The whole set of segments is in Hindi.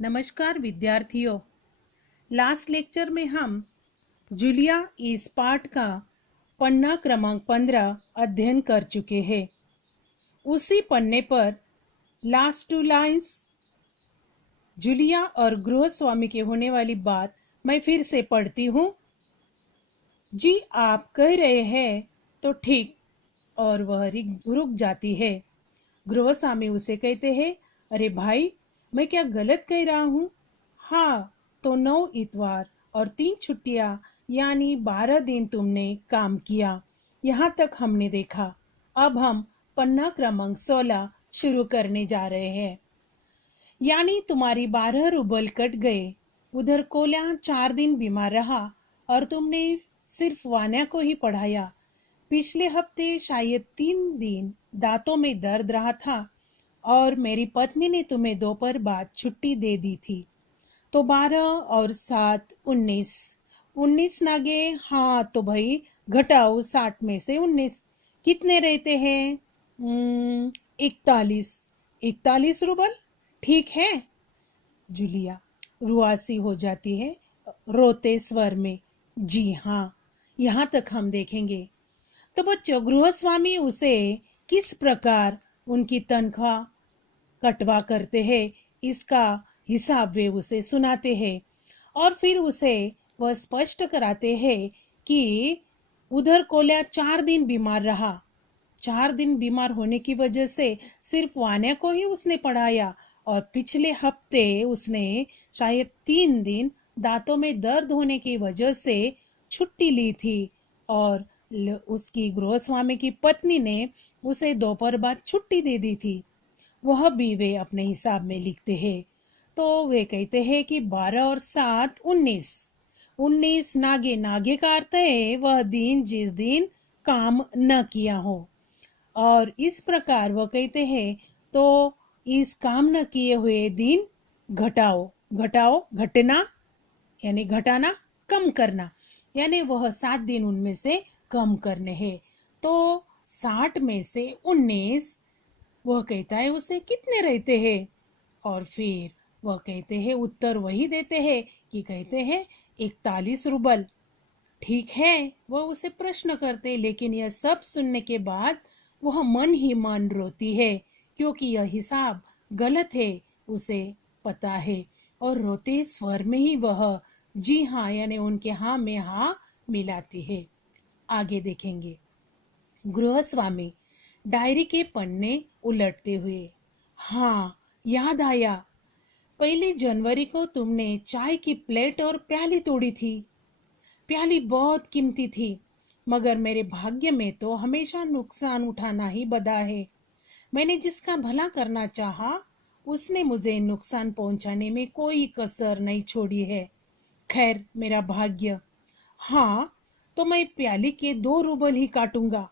नमस्कार विद्यार्थियों। लास्ट लेक्चर में हम जूलिया इस पाठ का पन्ना क्रमांक 15 अध्ययन कर चुके हैं। उसी पन्ने पर लास्ट टू लाइंस जूलिया और गृहस्वामी के होने वाली बात मैं फिर से पढ़ती हूँ। जी आप कह रहे हैं तो ठीक, और वह रुक जाती है। गृहस्वामी उसे कहते हैं, अरे भाई, मैं क्या गलत कह रहा हूँ? हाँ, तो 9 इतवार और 3 छुट्टियां यानी 12 दिन तुमने काम किया। यहाँ तक हमने देखा। अब हम पन्ना क्रमांक 16 शुरू करने जा रहे हैं। यानी तुम्हारी 12 रूबल कट गए। उधर कोल्या 4 दिन बीमार रहा और तुमने सिर्फ वान्या को ही पढ़ाया। पिछले हफ्ते शायद 3 दिन दांतों में दर्द रहा था और मेरी पत्नी ने तुम्हें दोपहर बाद छुट्टी दे दी थी। तो 12 और 7 19 19 नागे। हाँ तो भाई घटाओ 60 में से 19, कितने रहते हैं? 41 41 रूबल। ठीक है। जूलिया रुआसी हो जाती है रोते स्वर में। जी हाँ, यहाँ तक हम देखेंगे। तो बच्चों, गृहस्वामी उसे किस प्रकार उनकी तनख्वाह कटवा करते हैं इसका हिसाब वे उसे सुनाते हैं और फिर उसे वह स्पष्ट कराते हैं कि उधर कोल्या 4 दिन बीमार रहा। 4 दिन बीमार होने की वजह से सिर्फ वान्या को ही उसने पढ़ाया और पिछले हफ्ते उसने शायद 3 दिन दांतों में दर्द होने की वजह से छुट्टी ली थी और उसकी गृहस्वामी की पत्नी ने उसे दोपहर बाद छुट्टी दे दी थी। वह भी वे अपने हिसाब में लिखते हैं। तो वे कहते हैं कि 12 और 7 19 19 नागे। नागे का अर्थ है वह दिन जिस दिन काम न किया हो। और इस प्रकार वह कहते हैं तो इस काम न किए हुए दिन घटाओ। घटाओ घटना यानी घटाना, कम करना, यानी वह 7 दिन उनमें से कम करने हैं। तो 60 में से 19 वह कहता है उसे कितने रहते हैं और फिर वह कहते हैं, उत्तर वही देते हैं कि कहते हैं 41 रूबल। ठीक है। वह उसे प्रश्न करते, लेकिन यह सब सुनने के बाद वह मन ही मन रोती है क्योंकि यह हिसाब गलत है, उसे पता है। और रोते स्वर में ही वह जी हाँ यानी उनके हाँ में हाँ मिलाती है। आगे देखेंगे। गृहस्वामी डायरी के पन्ने उलटते हुए, हाँ याद आया, 1 जनवरी को तुमने चाय की प्लेट और प्याली तोड़ी थी। प्याली बहुत कीमती थी, मगर मेरे भाग्य में तो हमेशा नुकसान उठाना ही बदा है। मैंने जिसका भला करना चाहा उसने मुझे नुकसान पहुंचाने में कोई कसर नहीं छोड़ी है। खैर, मेरा भाग्य। हाँ, तो मैं प्याली के 2 रूबल ही काटूंगा।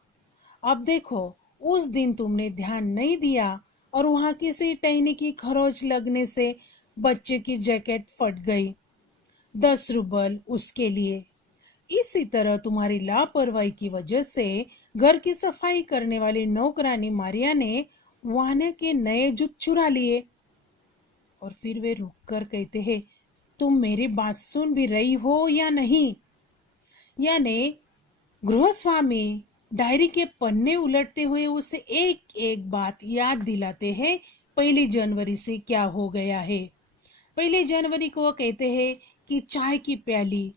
अब देखो, उस दिन तुमने ध्यान नहीं दिया और वहां किसी टहनी की खरोच लगने से बच्चे की जैकेट फट गई। 10 रूबल उसके लिए। इसी तरह तुम्हारी लापरवाही की वजह से घर की सफाई करने वाली नौकरानी मारिया ने वान्या के नए जूते चुरा लिए। और फिर वे रुककर कहते हैं, तुम मेरी बात सुन भी रही हो या नहीं? यानी गृहस्वामी डायरी के पन्ने उलटते हुए उसे एक एक बात याद दिलाते हैं 1 जनवरी से क्या हो गया है। 1 जनवरी को वो कहते हैं कि चाय की प्याली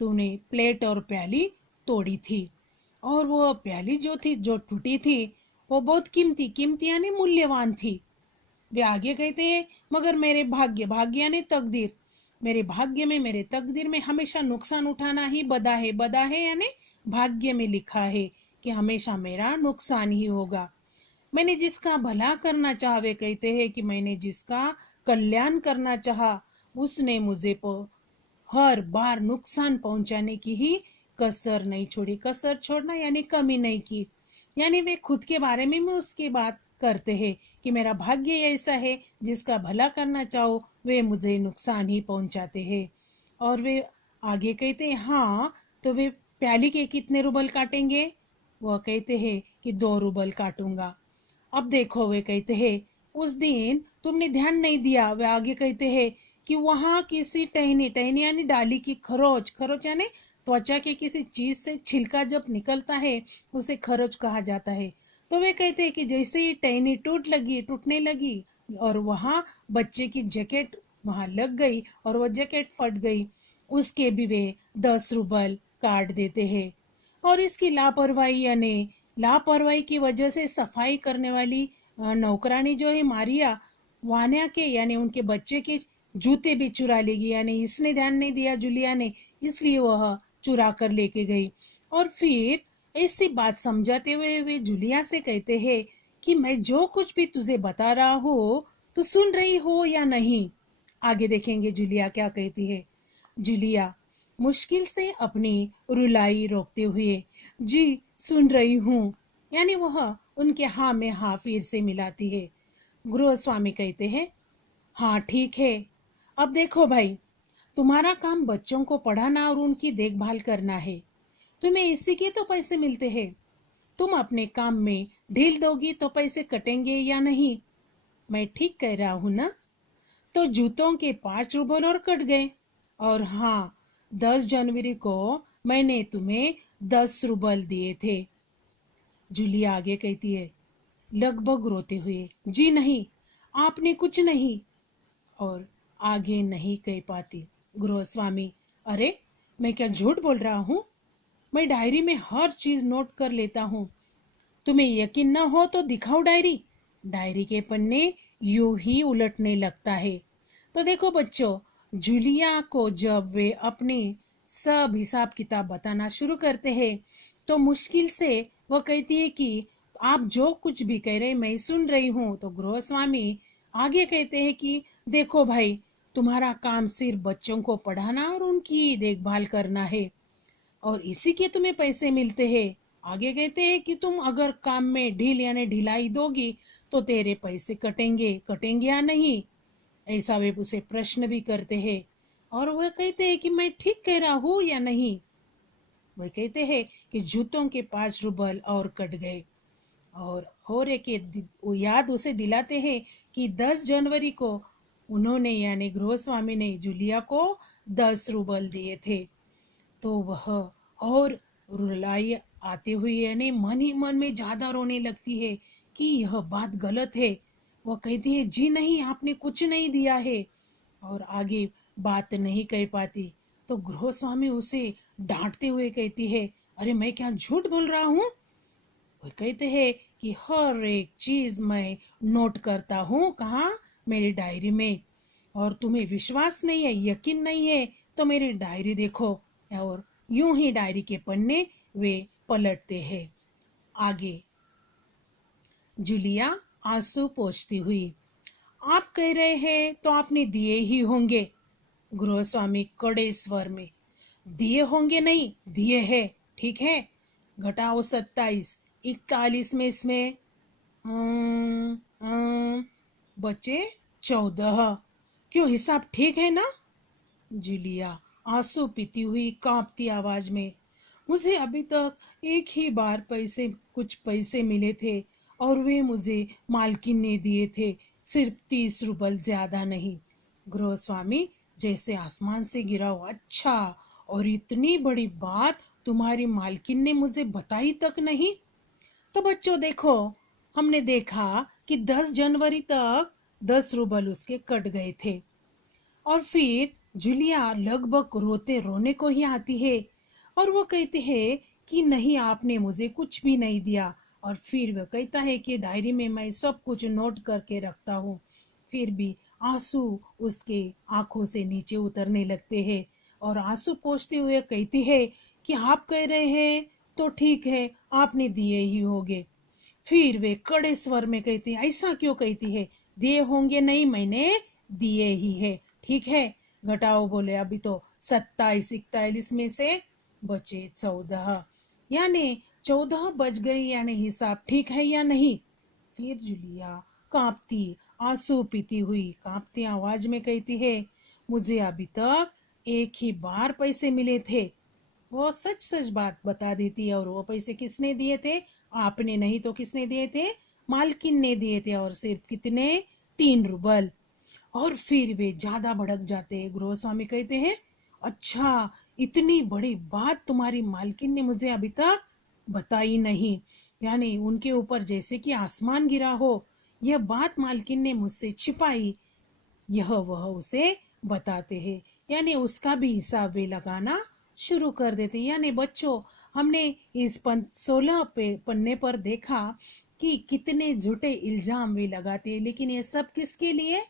तूने प्लेट और प्याली तोड़ी थी और वो प्याली जो थी, जो टूटी थी, वो बहुत कीमती कीमती यानी मूल्यवान थी। वे आगे कहते हैं, मगर मेरे भाग्य, भाग्य यानी तकदीर, मेरे भाग्य में, मेरे तकदीर में हमेशा नुकसान उठाना ही बदा है। बदा है यानी भाग्य में लिखा है कि हमेशा मेरा नुकसान ही होगा। मैंने जिसका भला करना चाहा, वे कहते हैं कि मैंने जिसका कल्याण करना चाहा उसने मुझे हर बार नुकसान पहुंचाने की ही कसर नहीं छोड़ी। कसर छोड़ना यानी कमी नहीं की। यानी वे खुद के बारे में उसकी बात करते हैं कि मेरा भाग्य ऐसा है, जिसका भला करना चाहो वे मुझे नुकसान ही पहुंचाते हैं। और वे आगे कहते हैं, हाँ तो वे प्याली के कितने रूबल काटेंगे? वह कहते हैं कि 2 रूबल काटूंगा। अब देखो, वे कहते हैं उस दिन तुमने ध्यान नहीं दिया। वे आगे कहते हैं कि वहां किसी टहनी, टहनी यानी डाली की खरोच, खरोच यानी त्वचा के किसी चीज से छिलका जब निकलता है उसे खरोच कहा जाता है। तो वे कहते हैं कि जैसे ही टहनी टूटने लगी और वहां बच्चे की जैकेट वहां लग गई और वो जैकेट फट गई, उसके भी वे 10 रुपल काट देते हैं। और इसकी लापरवाही यानी लापरवाही की वजह से सफाई करने वाली नौकरानी जो है मारिया, वान्या के यानी उनके बच्चे के जूते भी चुरा लेगी, यानी इसने ध्यान नहीं दिया जूलिया ने, इसलिए वह चुरा कर लेके गई। और फिर ऐसी बात समझाते हुए वे जूलिया से कहते हैं कि मैं जो कुछ भी तुझे बता रहा हूँ तो सुन रही हो या नहीं। आगे देखेंगे जूलिया क्या कहती है। जूलिया मुश्किल से अपनी रुलाई रोकते हुए जी सुन रही हूँ, यानी वह उनके हाँ में हाँ फिर से मिलाती है। गृह स्वामी कहते हैं, हाँ ठीक है, अब देखो भाई, तुम्हारा काम बच्चों को पढ़ाना और उनकी देखभाल करना है, तुम्हें इसी के तो पैसे मिलते हैं। तुम अपने काम में ढील दोगी तो पैसे कटेंगे या नहीं? मैं ठीक कह रहा हूं ना? तो जूतों के 5 रुपए और कट गए। और हाँ, 10 जनवरी को मैंने तुम्हें 10 रुपए दिए थे। जूलिया आगे कहती है लगभग रोते हुए, जी नहीं, आपने कुछ नहीं। और आगे नहीं कह पाती। गृहस्वामी, अरे मैं क्या झूठ बोल रहा हूँ? मैं डायरी में हर चीज नोट कर लेता हूँ। तुम्हें यकीन न हो तो दिखाओ डायरी। डायरी के पन्ने यूं ही उलटने लगता है। तो देखो बच्चों, जूलिया को जब वे अपने सब हिसाब किताब बताना शुरू करते हैं तो मुश्किल से वह कहती है कि आप जो कुछ भी कह रहे मैं सुन रही हूँ। तो गृहस्वामी आगे कहते हैं कि देखो भाई, तुम्हारा काम सिर्फ बच्चों को पढ़ाना और उनकी देखभाल करना है और इसी के तुम्हें पैसे मिलते हैं। आगे कहते हैं कि तुम अगर काम में ढील यानी ढिलाई दोगी तो तेरे पैसे कटेंगे, कटेंगे या नहीं, ऐसा वे उसे प्रश्न भी करते हैं। और वह कहते हैं कि मैं ठीक कह रहा हूँ या नहीं। वह कहते हैं कि जूतों के 5 रुपए और कट गए। और एक याद उसे दिलाते हैं कि 10 जनवरी को उन्होंने यानी गृहस्वामी ने जूलिया को 10 रुपए दिए थे। तो वह और रुलाई आते हुए यानी मन ही मन में ज्यादा रोने लगती है कि यह बात गलत है। वह कहती है जी नहीं, आपने कुछ नहीं दिया है। और आगे बात नहीं कह पाती। तो गृहस्वामी उसे डांटते हुए कहती है, अरे मैं क्या झूठ बोल रहा हूँ? वो कहते हैं कि हर एक चीज मैं नोट करता हूँ, कहाँ? मेरी डायरी में। और तुम्हें विश्वास नहीं है, यकीन नहीं है तो मेरी डायरी देखो। और यूं ही डायरी के पन्ने वे पलटते हैं। आगे जूलिया आंसू पोंछती हुई, आप कह रहे हैं तो आपने दिए ही होंगे। गृहस्वामी कड़े स्वर में, दिए होंगे नहीं, दिए है। ठीक है, घटाओ 27, 41 में इसमें बचे 14। क्यों, हिसाब ठीक है ना? जूलिया आंसू पीती हुई कांपती आवाज में, मुझे अभी तक एक ही बार कुछ पैसे मिले थे और वे मुझे मालकिन ने दिए थे, सिर्फ 30 रुपए, ज्यादा नहीं। गृहस्वामी जैसे आसमान से गिरा हो, अच्छा, और इतनी बड़ी बात तुम्हारी मालकिन ने मुझे बताई तक नहीं? तो बच्चों देखो, हमने देखा कि 10 जनवरी तक 10 रुपए उसके कट गए थे। और फिर जूलिया लगभग रोते रोने को ही आती है और वो कहती है कि नहीं, आपने मुझे कुछ भी नहीं दिया। और फिर वह कहता है कि डायरी में मैं सब कुछ नोट करके रखता हूँ। फिर भी आंसू उसके आंखों से नीचे उतरने लगते हैं और आंसू पोंछते हुए कहती है कि आप कह रहे हैं तो ठीक है, आपने दिए ही होंगे। फिर वे कड़े स्वर में कहती है, ऐसा क्यों कहती है? दिए होंगे नहीं, मैंने दिए ही है। ठीक है, घटाओ। बोले अभी तो 27, 41 में से बचे 14, यानी 14 बच गई, यानी हिसाब ठीक है या नहीं? फिर जूलिया कांपती, आंसू पीती हुई कांपती आवाज में कहती है, मुझे अभी तक एक ही बार पैसे मिले थे। वो सच सच बात बता देती है। और वो पैसे किसने दिए थे? आपने नहीं तो किसने दिए थे? मालकिन ने दिए थे। और सिर्फ कितने? 3 रुपए। और फिर वे ज्यादा भड़क जाते हैं। गृह स्वामी कहते हैं, अच्छा, इतनी बड़ी बात तुम्हारी मालकिन ने मुझे अभी तक बताई नहीं। यानी उनके ऊपर जैसे कि आसमान गिरा हो। यह बात मालकिन ने मुझसे छिपाई, यह वह उसे बताते हैं। यानी उसका भी हिसाब वे लगाना शुरू कर देते। यानी बच्चों, हमने इस 16 पन्ने पर देखा कि कितने झूठे इल्जाम वे लगाते हैं, लेकिन ये सब किसके लिए?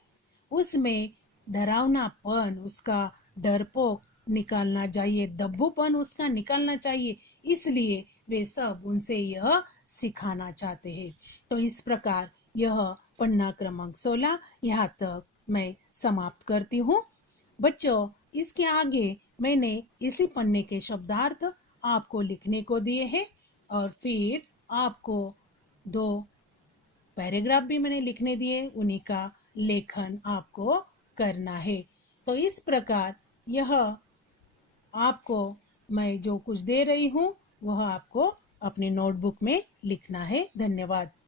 उसमें डरावनापन, उसका डरपोक निकालना चाहिए, दब्बूपन उसका निकालना चाहिए। इसलिए वे सब उनसे यह सिखाना चाहते हैं। तो इस प्रकार यह पन्ना क्रमांक 16 यहाँ तक मैं समाप्त करती हूँ। बच्चों, इसके आगे मैंने इसी पन्ने के शब्दार्थ आपको लिखने को दिए हैं, और फिर आपको 2 पैराग्राफ भी मैंने लिखने दिए, उन्हीं का लेखन आपको करना है। तो इस प्रकार यह आपको मैं जो कुछ दे रही हूँ वह आपको अपने नोटबुक में लिखना है। धन्यवाद।